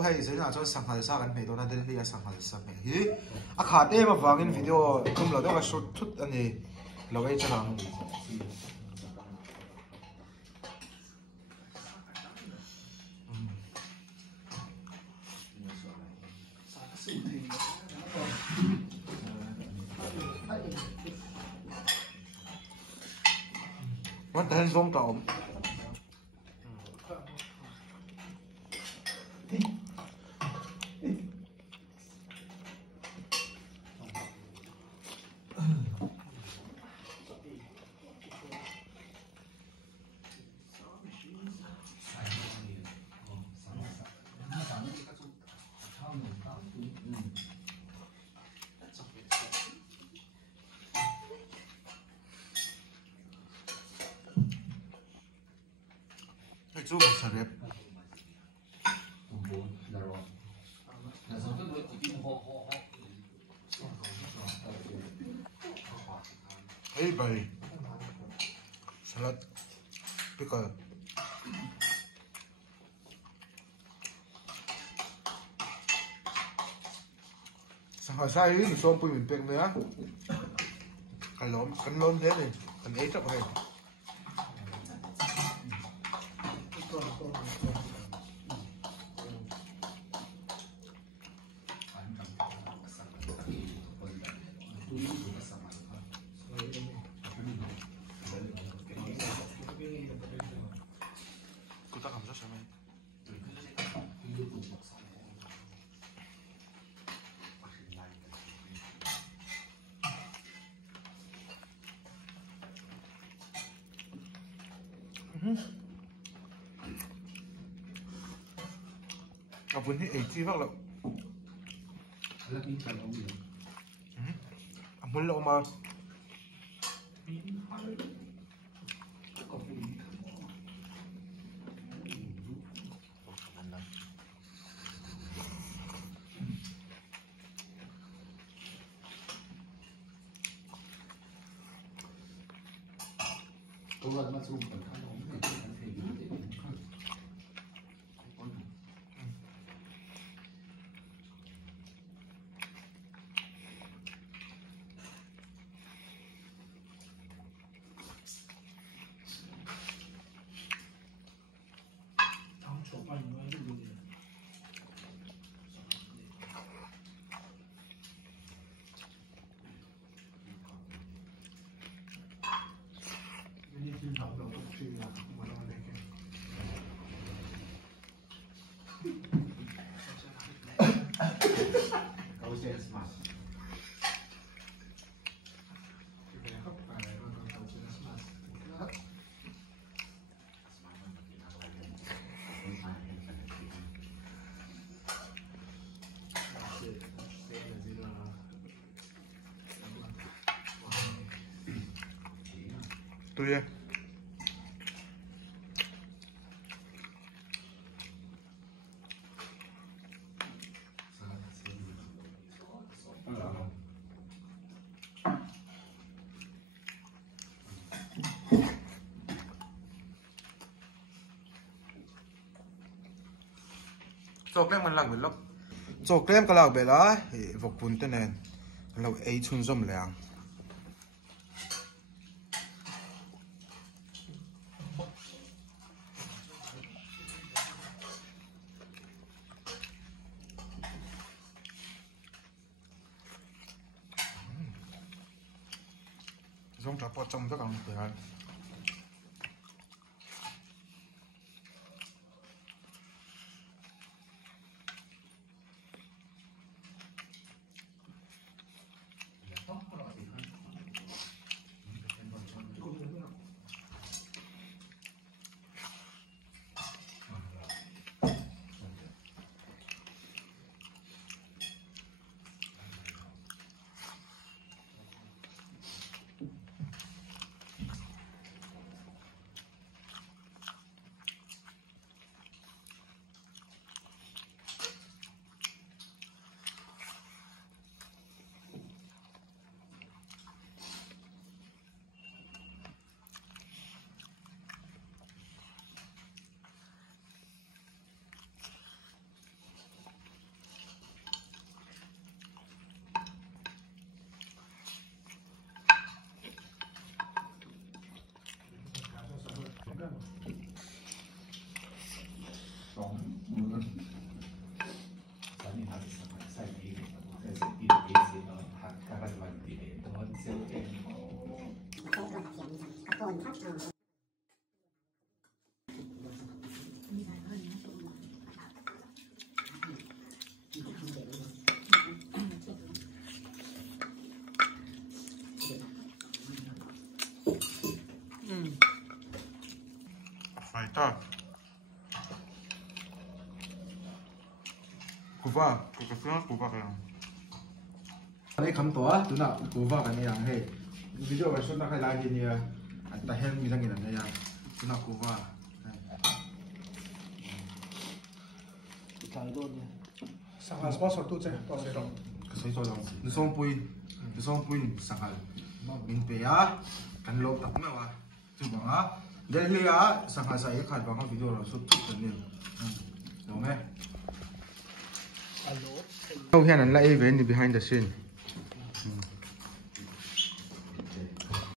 hay giới nào cho sang hal sa kan mei to na den ria sang hal sa me hi a kha te ma wangin video tum lo da shot thut ani lo ei chalangวันแต่ซองตอมchú một sợi đẹp ấy bầy salad pickle sang hỏi sai thì xôm bùi mình bèn nữa cắn lon thế này cắn ấy trọng hay cô ta cảm giác sao mày à vốn thì ấy chi vác lậu à muốn lậu mà tôi đây cho kem mình làm về lốc cho kem cái làm về đó thì vọc bún thế này lâu ấy chun rôm làng giống chả bỏ trong tất cả mọi người kuva kuva cái đây khám tỏa tụi nào kuva cái này yang hey video cái số nào khai lại thì nha ta hen mình đang nhìn này yang tụi nào kuva cái luôn nha上海 sponsor 都在到这种， 谁做的？你送杯上海，明白啊？กันลบตัดไหมวะจุดบังอ่ะเดี๋ยวเลยอ่ะสังหารใส่ขาดบางวิดีโอเราสุดทุกคนเนี่ยถูกไหม Hello. เราเห็นนั่นแหละ event behind the scene